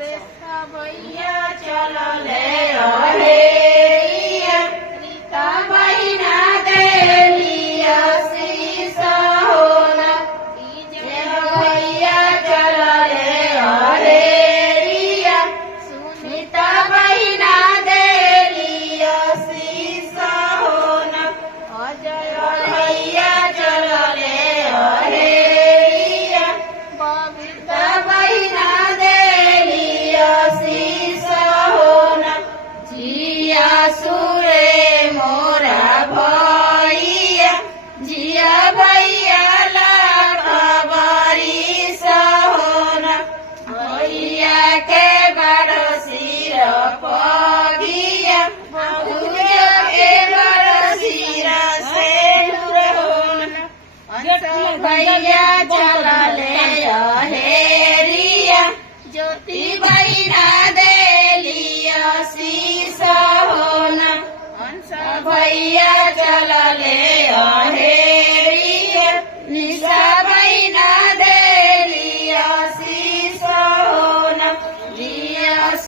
भैया चलो ले अहेरिया रीता बहिना देलिया शीश होना जय भैया चलो ले अहेरिया सुनीता बहिना देलिया शीश होना अजय भैया चलो ले अहेरिया बबीता बहिना देलिया शीश होना जिया सुरे मोरा भैया जिया भैया लाखबरी होना भैया के बड़ो सिर पगिया भैया के बड़ो सिर से होना भैया चला ले अहेरिया ज्योति बहिना देलिया शीश होना भैया चला ले